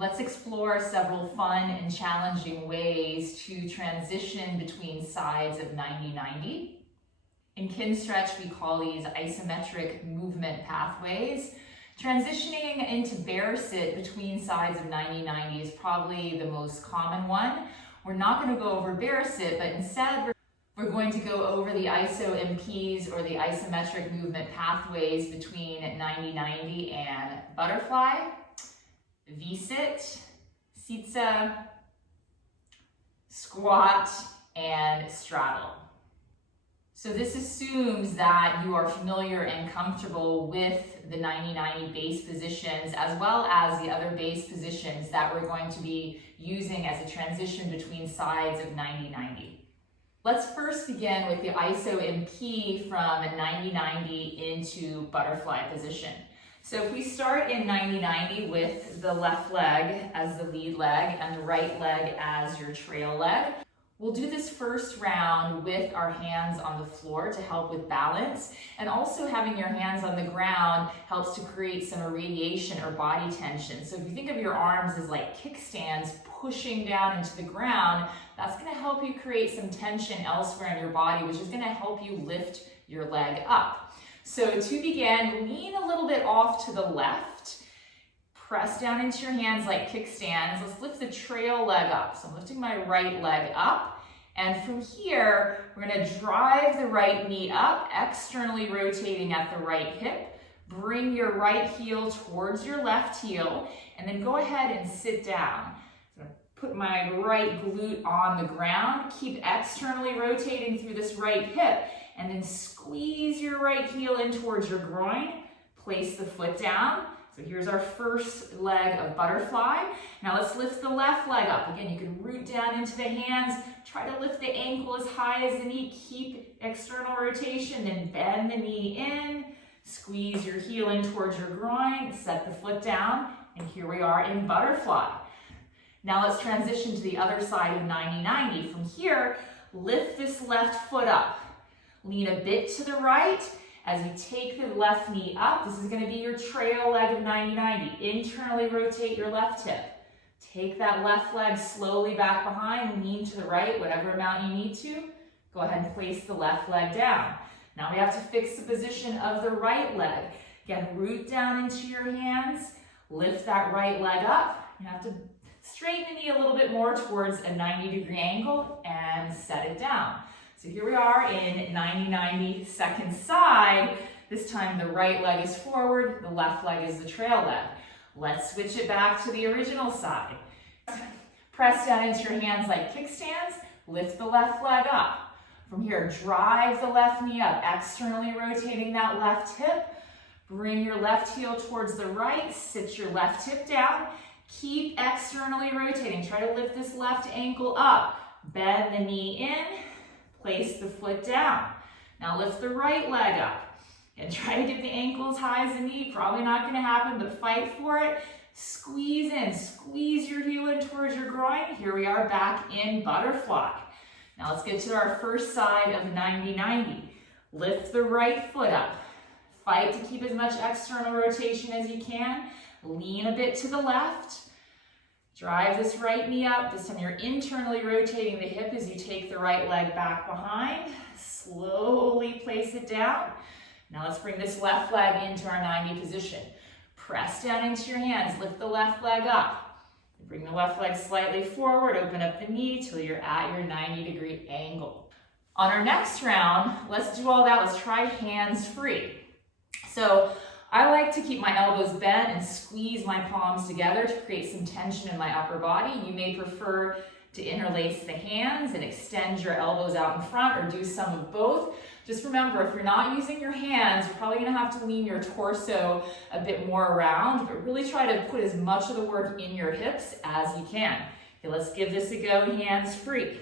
Let's explore several fun and challenging ways to transition between sides of 90-90. In Kinstretch, we call these isometric movement pathways. Transitioning into bear sit between sides of 90-90 is probably the most common one. We're not going to go over bear sit, but instead we're going to go over the isoMPs or the isometric movement pathways between 90-90 and butterfly, V-sit, Seiza, squat, and straddle. So this assumes that you are familiar and comfortable with the 90-90 base positions as well as the other base positions that we're going to be using as a transition between sides of 90-90. Let's first begin with the isoMP from 90-90 into butterfly position. So if we start in 90-90 with the left leg as the lead leg and the right leg as your trail leg, we'll do this first round with our hands on the floor to help with balance, and also having your hands on the ground helps to create some irradiation or body tension. So if you think of your arms as like kickstands pushing down into the ground, that's going to help you create some tension elsewhere in your body, which is going to help you lift your leg up. So to begin, lean a little bit off to the left. Press down into your hands like kickstands. Let's lift the trail leg up. So I'm lifting my right leg up. And from here, we're going to drive the right knee up, externally rotating at the right hip. Bring your right heel towards your left heel, and then go ahead and sit down. So put my right glute on the ground. Keep externally rotating through this right hip, and then squeeze your right heel in towards your groin. Place the foot down. So here's our first leg of butterfly. Now let's lift the left leg up. Again, you can root down into the hands. Try to lift the ankle as high as the knee. Keep external rotation, then bend the knee in. Squeeze your heel in towards your groin. Set the foot down. And here we are in butterfly. Now let's transition to the other side of 90-90. From here, lift this left foot up. Lean a bit to the right. As you take the left knee up, this is going to be your trail leg of 90-90. Internally rotate your left hip. Take that left leg slowly back behind, lean to the right, whatever amount you need to. Go ahead and place the left leg down. Now we have to fix the position of the right leg. Again, root down into your hands, lift that right leg up. You have to straighten the knee a little bit more towards a 90-degree angle and set it down. So here we are in 90-90 second side. This time the right leg is forward, the left leg is the trail leg. Let's switch it back to the original side. Press down into your hands like kickstands, lift the left leg up. From here, drive the left knee up, externally rotating that left hip. Bring your left heel towards the right, sit your left hip down. Keep externally rotating. Try to lift this left ankle up. Bend the knee in. Place the foot down. Now lift the right leg up and try to get the ankle as high as the knee. Probably not going to happen, but fight for it. Squeeze in, squeeze your heel in towards your groin. Here we are back in butterfly. Now let's get to our first side of 90-90. Lift the right foot up. Fight to keep as much external rotation as you can. Lean a bit to the left. Drive this right knee up. This time you're internally rotating the hip as you take the right leg back behind. Slowly place it down. Now let's bring this left leg into our 90 position. Press down into your hands. Lift the left leg up. Bring the left leg slightly forward. Open up the knee till you're at your 90-degree angle. On our next round, let's do all that. Let's try hands free. So I like to keep my elbows bent and squeeze my palms together to create some tension in my upper body. You may prefer to interlace the hands and extend your elbows out in front, or do some of both. Just remember, if you're not using your hands, you're probably going to have to lean your torso a bit more around, but really try to put as much of the work in your hips as you can. Okay, let's give this a go, hands free.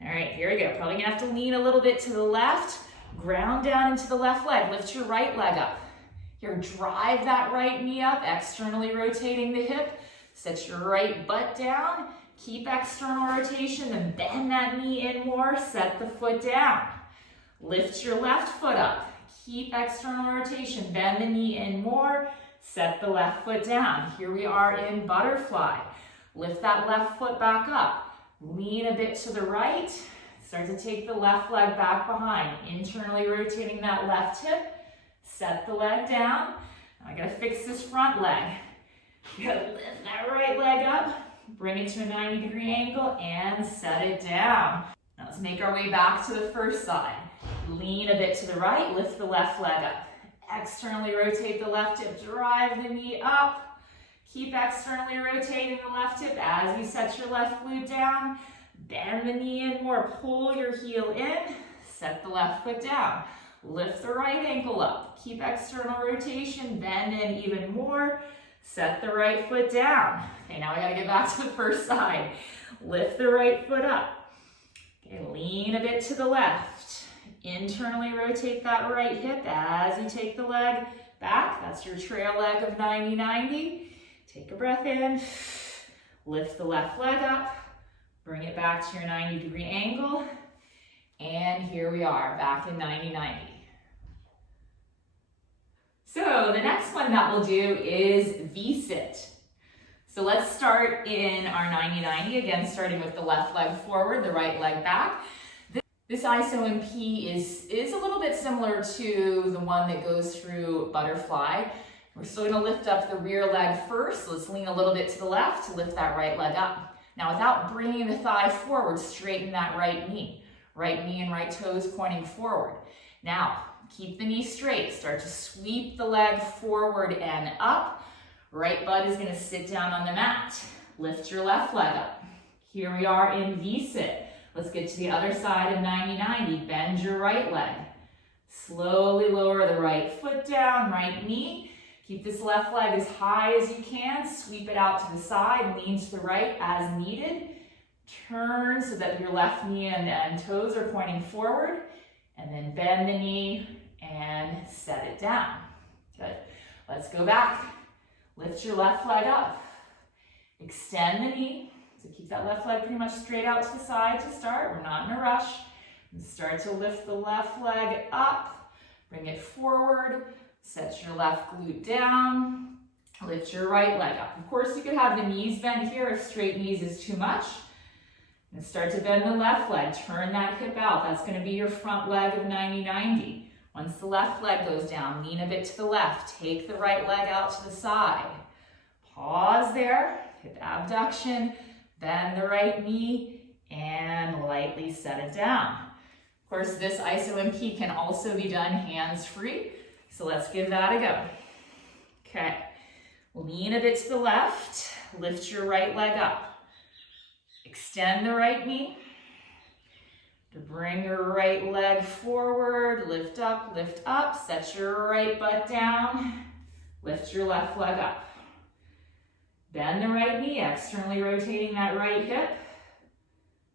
All right, here we go. Probably going to have to lean a little bit to the left, ground down into the left leg, lift your right leg up. Here, drive that right knee up, externally rotating the hip. Set your right butt down. Keep external rotation, then bend that knee in more. Set the foot down. Lift your left foot up. Keep external rotation. Bend the knee in more. set the left foot down. Here we are in butterfly. Lift that left foot back up. Lean a bit to the right. Start to take the left leg back behind. Internally rotating that left hip. Set the leg down. Now I gotta fix this front leg. You gotta lift that right leg up. Bring it to a 90-degree angle and set it down. Now let's make our way back to the first side. Lean a bit to the right. Lift the left leg up. Externally rotate the left hip. Drive the knee up. Keep externally rotating the left hip as you set your left glute down. Bend the knee in more, pull your heel in, set the left foot down. Lift the right ankle up, keep external rotation, bend in even more, set the right foot down. Okay, now I gotta get back to the first side. Lift the right foot up. Okay, lean a bit to the left. Internally rotate that right hip as you take the leg back. That's your trail leg of 90-90. Take a breath in, lift the left leg up. Bring it back to your 90-degree angle. And here we are, back in 90-90. So the next one that we'll do is V-sit. So let's start in our 90-90, again, starting with the left leg forward, the right leg back. This isoMP is a little bit similar to the one that goes through butterfly. We're still gonna lift up the rear leg first. So let's lean a little bit to the left to lift that right leg up. Now, without bringing the thigh forward, straighten that right knee. Right knee and right toes pointing forward. Now, keep the knee straight. Start to sweep the leg forward and up. Right butt is gonna sit down on the mat. Lift your left leg up. Here we are in V-sit. Let's get to the other side of 90-90. Bend your right leg. Slowly lower the right foot down, right knee. Keep this left leg as high as you can. Sweep it out to the side. Lean to the right as needed. Turn so that your left knee and toes are pointing forward. And then bend the knee and set it down. Good. Let's go back. Lift your left leg up. Extend the knee. So keep that left leg pretty much straight out to the side to start. We're not in a rush. And start to lift the left leg up. Bring it forward. Set your left glute down, lift your right leg up. Of course, you could have the knees bent here if straight knees is too much. And start to bend the left leg, turn that hip out. That's gonna be your front leg of 90-90. Once the left leg goes down, lean a bit to the left, take the right leg out to the side. Pause there, hip abduction, bend the right knee, and lightly set it down. Of course, this isoMP can also be done hands-free. So let's give that a go. Okay, lean a bit to the left, lift your right leg up. Extend the right knee. To bring your right leg forward, lift up, set your right butt down, lift your left leg up. Bend the right knee, externally rotating that right hip.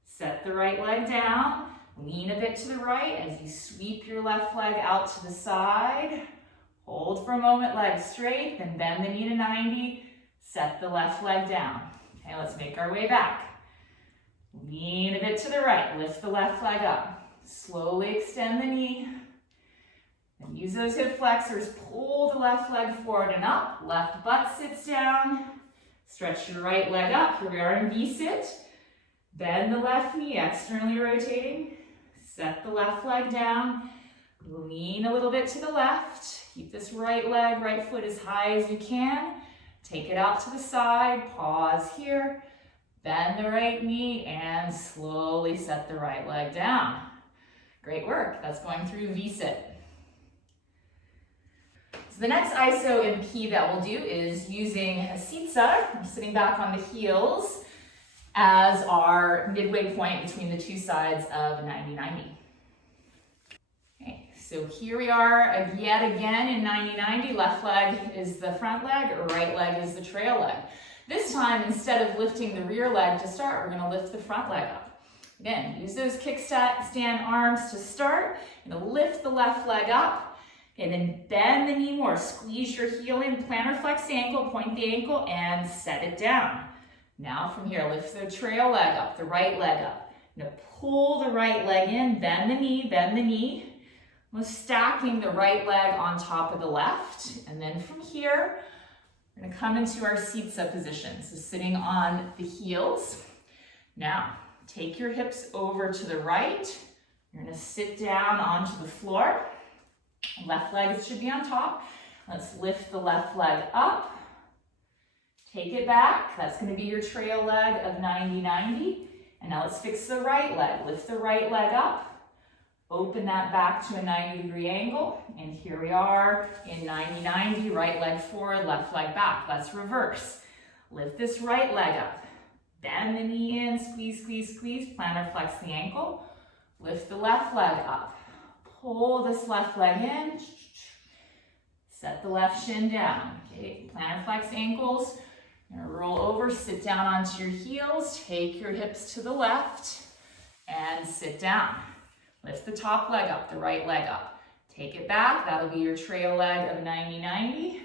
Set the right leg down. Lean a bit to the right as you sweep your left leg out to the side. Hold for a moment, leg straight, then bend the knee to 90. Set the left leg down. Okay, let's make our way back. Lean a bit to the right, lift the left leg up. Slowly extend the knee. And use those hip flexors, pull the left leg forward and up. Left butt sits down. Stretch your right leg up. Here we are in V-sit. Bend the left knee, externally rotating. Set the left leg down, lean a little bit to the left. Keep this right leg, right foot as high as you can. Take it out to the side, pause here. Bend the right knee and slowly set the right leg down. Great work, that's going through V-sit. So the next isoMP that we'll do is using a Seiza, we're sitting back on the heels, as our midway point between the two sides of 90-90. Okay, so here we are yet again in 90-90. Left leg is the front leg, right leg is the trail leg. This time, instead of lifting the rear leg to start, we're gonna lift the front leg up. Again, use those kickstand arms to start. You're gonna lift the left leg up, and then bend the knee more. Squeeze your heel in, plantar flex the ankle, point the ankle, and set it down. Now from here, lift the trail leg up, the right leg up. Now pull the right leg in, bend the knee. We're stacking the right leg on top of the left. And then from here, We're gonna come into our Seiza position, so sitting on the heels. Now, take your hips over to the right. You're gonna sit down onto the floor. Left leg should be on top. Let's lift the left leg up. Take it back. That's gonna be your trail leg of 90-90. And now let's fix the right leg. Lift the right leg up. Open that back to a 90-degree angle. And here we are in 90-90, right leg forward, left leg back. Let's reverse. Lift this right leg up. Bend the knee in, squeeze, squeeze, squeeze. Plantar flex the ankle. Lift the left leg up. Pull this left leg in. Set the left shin down. Okay, plantar flex ankles. You're gonna roll over, sit down onto your heels. Take your hips to the left and sit down. Lift the top leg up, the right leg up. Take it back, that'll be your trail leg of 90-90.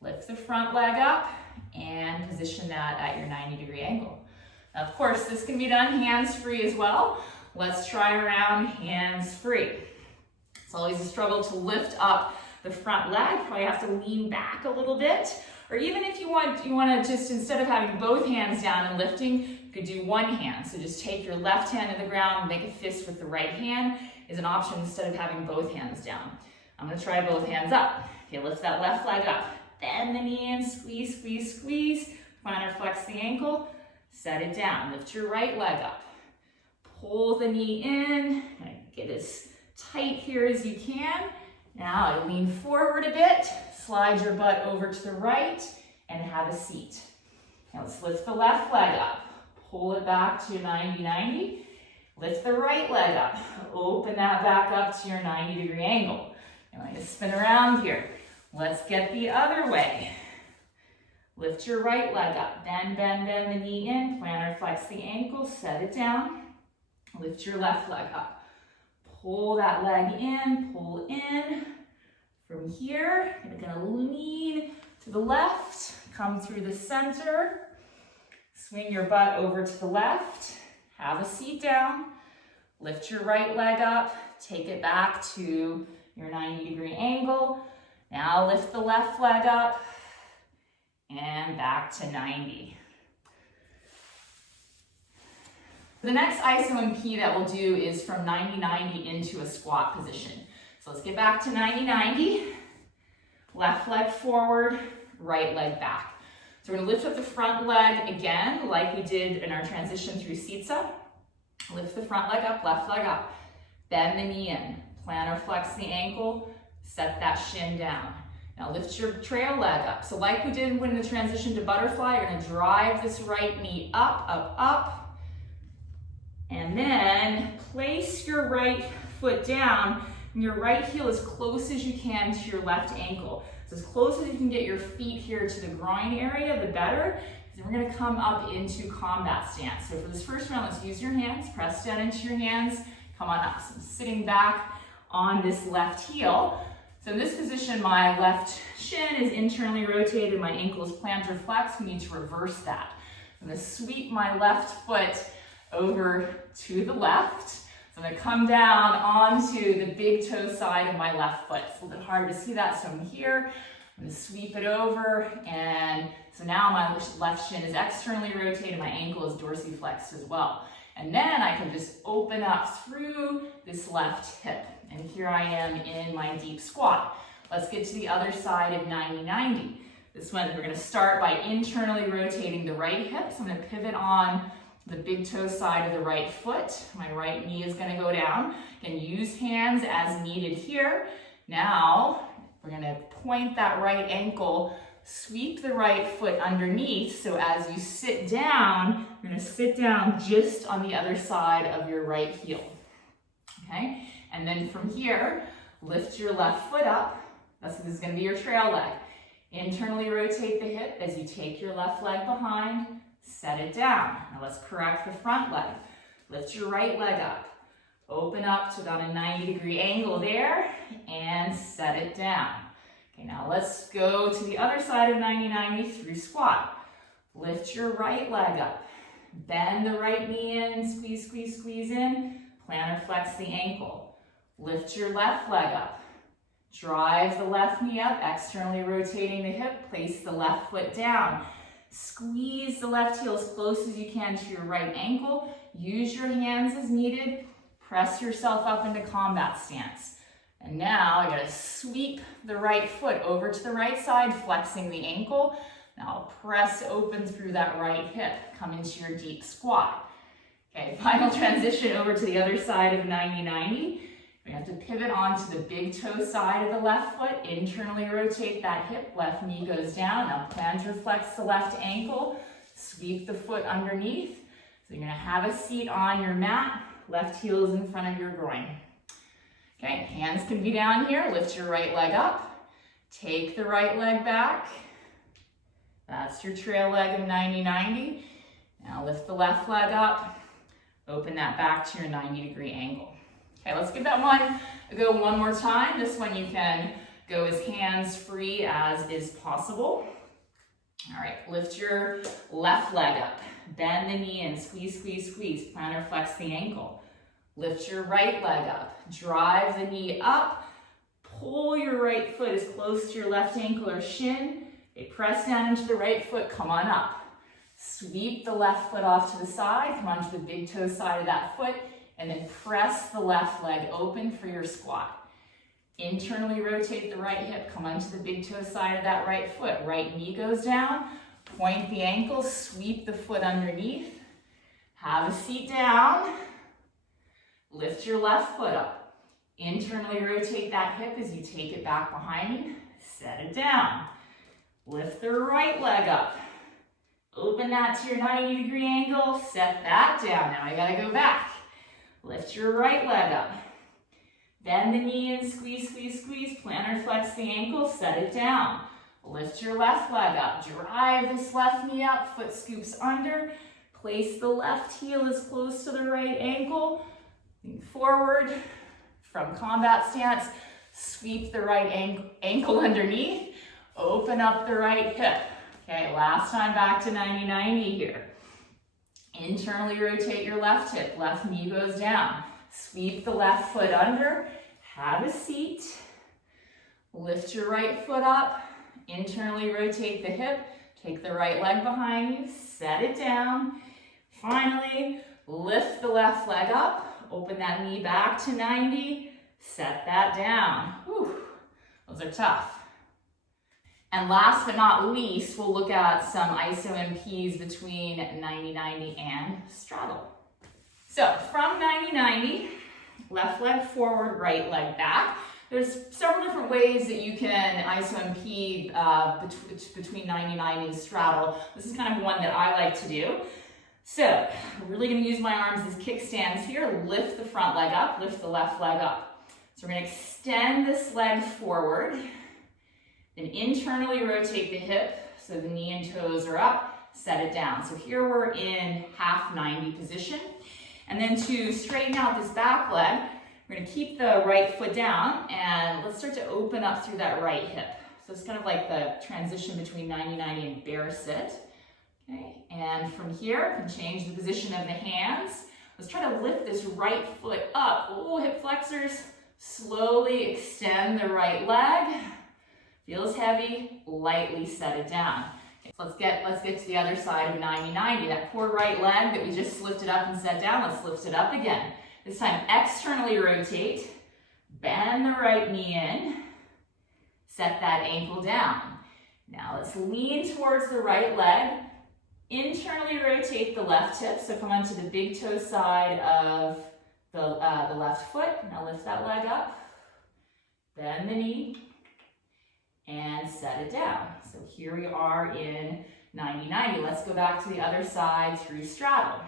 Lift the front leg up and position that at your 90-degree angle. Now, of course, this can be done hands-free as well. Let's try around hands-free. It's always a struggle to lift up the front leg. Probably have to lean back a little bit. Or even if you want to just, instead of having both hands down and lifting, you could do one hand. So just take your left hand to the ground, make a fist with the right hand is an option instead of having both hands down. I'm gonna try both hands up. Okay, lift that left leg up. Bend the knee in, squeeze, squeeze, squeeze. Plantar flex the ankle, set it down. Lift your right leg up. Pull the knee in, get as tight here as you can. Now lean forward a bit, slide your butt over to the right, and have a seat. Now let's lift the left leg up, pull it back to 90-90. Lift the right leg up, open that back up to your 90-degree angle. I'm going to spin around here. Let's get the other way. Lift your right leg up, bend, bend, bend the knee in, plantar flex the ankle, set it down. Lift your left leg up. Pull that leg in, pull in. From here, you're gonna lean to the left, come through the center, swing your butt over to the left, have a seat down, lift your right leg up, take it back to your 90-degree angle. Now lift the left leg up and back to 90. The next isoMP that we'll do is from 90-90 into a squat position. So let's get back to 90-90. Left leg forward, right leg back. So we're gonna lift up the front leg again, like we did in our transition through Seiza. Lift the front leg up, left leg up. Bend the knee in, plantar flex the ankle, set that shin down. Now lift your trail leg up. So like we did when the transition to butterfly, you're gonna drive this right knee up, up, up. And then place your right foot down and your right heel as close as you can to your left ankle. So as close as you can get your feet here to the groin area, the better. Then we're gonna come up into combat stance. So for this first round, let's use your hands, press down into your hands, come on up. So I'm sitting back on this left heel. So in this position, my left shin is internally rotated, my ankle is plantar flex. We need to reverse that. I'm gonna sweep my left foot over to the left. So I'm gonna come down onto the big toe side of my left foot. It's a little bit hard to see that, so I'm here. I'm gonna sweep it over, and so now my left shin is externally rotated, my ankle is dorsiflexed as well. And then I can just open up through this left hip. And here I am in my deep squat. Let's get to the other side of 90-90. This one, we're gonna start by internally rotating the right hip. So I'm gonna pivot on the big toe side of the right foot. My right knee is gonna go down. Again, use hands as needed here. Now, we're gonna point that right ankle, sweep the right foot underneath. So as you sit down, you're gonna sit down just on the other side of your right heel, okay? And then from here, lift your left foot up. This is gonna be your trail leg. Internally rotate the hip as you take your left leg behind, set it down. Now let's correct the front leg. Lift your right leg up. Open up to about a 90-degree angle there and set it down. Okay, now let's go to the other side of 90-90 through squat. Lift your right leg up. Bend the right knee in, squeeze, squeeze, squeeze in. Plantar flex the ankle. Lift your left leg up. Drive the left knee up, externally rotating the hip, place the left foot down. Squeeze the left heel as close as you can to your right ankle. Use your hands as needed. Press yourself up into combat stance. And now I gotta sweep the right foot over to the right side, flexing the ankle. Now press open through that right hip. Come into your deep squat. Okay, final transition over to the other side of 90-90. We have to pivot onto the big toe side of the left foot, internally rotate that hip, left knee goes down. Now plantar flex the left ankle, sweep the foot underneath. So you're gonna have a seat on your mat, left heel is in front of your groin. Okay, hands can be down here, lift your right leg up, take the right leg back. That's your trail leg of 90-90. Now lift the left leg up, open that back to your 90-degree angle. Okay, let's give that one a go one more time. This one you can go as hands-free as is possible. All right, lift your left leg up. Bend the knee in, squeeze, squeeze, squeeze. Plantar flex the ankle. Lift your right leg up. Drive the knee up. Pull your right foot as close to your left ankle or shin. Okay, press down into the right foot, come on up. Sweep the left foot off to the side, come onto the big toe side of that foot, and then press the left leg open for your squat. Internally rotate the right hip, come onto the big toe side of that right foot. Right knee goes down, point the ankle, sweep the foot underneath. Have a seat down. Lift your left foot up. Internally rotate that hip as you take it back behind you. Set it down. Lift the right leg up. Open that to your 90-degree angle. Set that down. Now I gotta go back. Lift your right leg up. Bend the knee and squeeze, squeeze, squeeze. Plantar flex the ankle, set it down. Lift your left leg up. Drive this left knee up, foot scoops under. Place the left heel as close to the right ankle. Lean forward from combat stance. Sweep the right ankle underneath. Open up the right hip. Okay, last time back to 90-90 here. Internally rotate your left hip, left knee goes down. Sweep the left foot under, have a seat. Lift your right foot up, internally rotate the hip, take the right leg behind you, set it down. Finally, lift the left leg up, open that knee back to 90, set that down. Whew, those are tough. And last but not least, we'll look at some isoMPs between 90-90 and straddle. So from 90-90, left leg forward, right leg back. There's several different ways that you can isoMP between 90-90 and straddle. This is kind of one that I like to do. So we're really gonna use my arms as kickstands here. Lift the front leg up, lift the left leg up. So we're gonna extend this leg forward. Then internally rotate the hip so the knee and toes are up, set it down. So here we're in half 90 position. And then to straighten out this back leg, we're gonna keep the right foot down and let's start to open up through that right hip. So it's kind of like the transition between 90-90 and bear sit. Okay, and from here, you can change the position of the hands. Let's try to lift this right foot up. Oh, hip flexors. Slowly extend the right leg. Feels heavy, lightly set it down. Okay, so let's get to the other side of 90-90. That poor right leg that we just lifted up and set down, let's lift it up again. This time externally rotate, bend the right knee in, set that ankle down. Now let's lean towards the right leg, internally rotate the left hip, so come onto the big toe side of the left foot. Now lift that leg up, bend the knee, and set it down. So here we are in 90-90. Let's go back to the other side through straddle.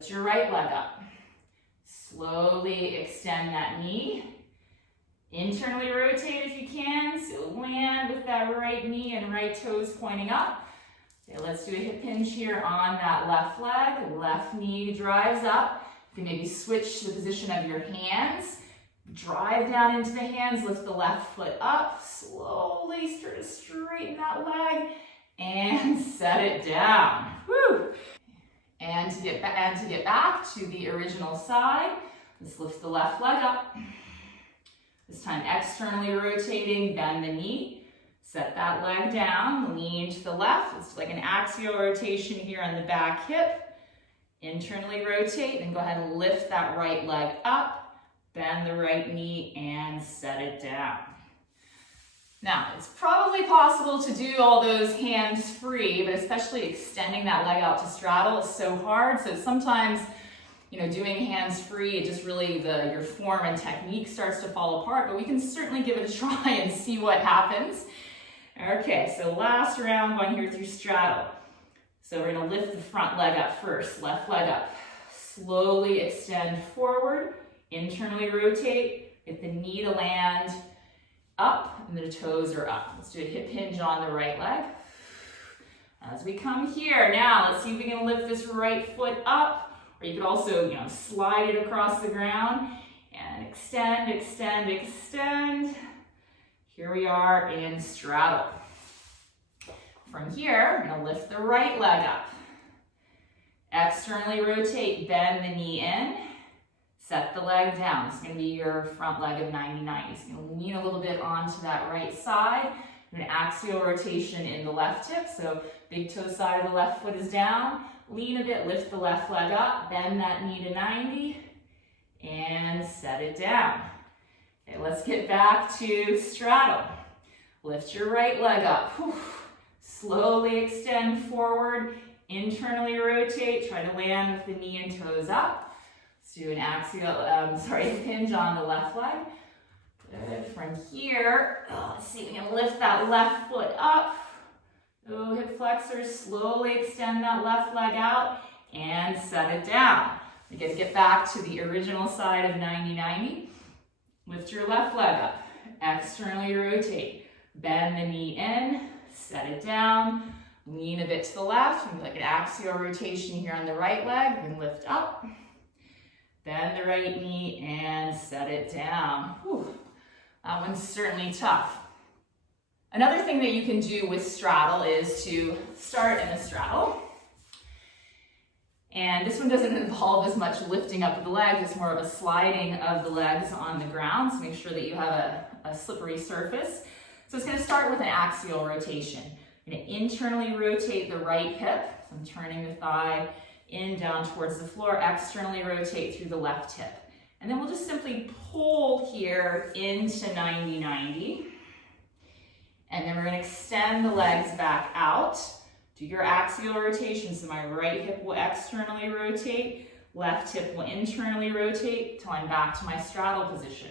Lift your right leg up. Slowly extend that knee. Internally rotate if you can. So land with that right knee and right toes pointing up. Okay, let's do a hip hinge here on that left leg. Left knee drives up. You can maybe switch to the position of your hands. Drive down into the hands, lift the left foot up, slowly start to straighten that leg and set it down. Woo! And to get back to the original side, let's lift the left leg up. This time externally rotating, bend the knee, set that leg down, lean to the left. It's like an axial rotation here on the back hip. Internally rotate, then go ahead and lift that right leg up, bend the right knee, and set it down. Now, it's probably possible to do all those hands free, but especially extending that leg out to straddle is so hard. So sometimes, doing hands free, it just really, your form and technique starts to fall apart, but we can certainly give it a try and see what happens. Okay, so last round going here through straddle. So we're gonna lift the front leg up first, left leg up. Slowly extend forward, internally rotate, get the knee to land up, and the toes are up. Let's do a hip hinge on the right leg. As we come here, now let's see if we can lift this right foot up, or you could also, slide it across the ground and extend, extend, extend. Here we are in straddle. From here, we're gonna lift the right leg up. Externally rotate, bend the knee in, set the leg down. It's gonna be your front leg of 90-90. It's gonna lean a little bit onto that right side. An axial rotation in the left hip, so big toe side of the left foot is down. Lean a bit, lift the left leg up, bend that knee to 90, and set it down. Okay, let's get back to straddle. Lift your right leg up. Whew. Slowly extend forward, internally rotate, try to land with the knee and toes up. Let's do an hinge on the left leg. Good. From here, let's see, we can lift that left foot up. Oh, hip flexors, slowly extend that left leg out and set it down. We get to get back to the original side of 90-90. Lift your left leg up, externally rotate, bend the knee in, set it down, lean a bit to the left, maybe like an axial rotation here on the right leg, then lift up, bend the right knee, and set it down. Whew. That one's certainly tough. Another thing that you can do with straddle is to start in a straddle. And this one doesn't involve as much lifting up of the legs, it's more of a sliding of the legs on the ground, so make sure that you have a slippery surface. So it's gonna start with an axial rotation. I'm gonna internally rotate the right hip. So I'm turning the thigh in, down towards the floor, externally rotate through the left hip. And then we'll just simply pull here into 90-90. And then we're gonna extend the legs back out. Do your axial rotation. So my right hip will externally rotate, left hip will internally rotate till I'm back to my straddle position.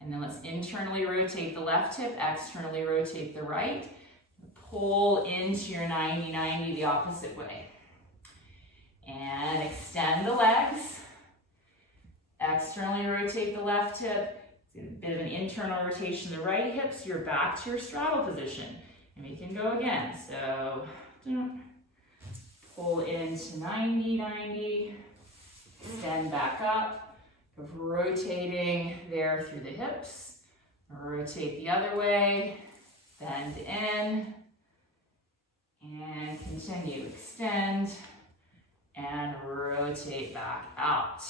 And then let's internally rotate the left hip, externally rotate the right. Pull into your 90-90 the opposite way. And extend the legs. Externally rotate the left hip. A bit of an internal rotation of the right hip, so you're back to your straddle position. And we can go again. So pull into 90-90, extend back up, rotating there through the hips. Rotate the other way, bend in, and continue. Extend and rotate back out.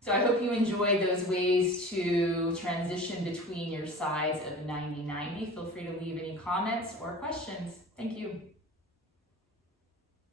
So I hope you enjoyed those ways to transition between your sides of 90-90. Feel free to leave any comments or questions. Thank you.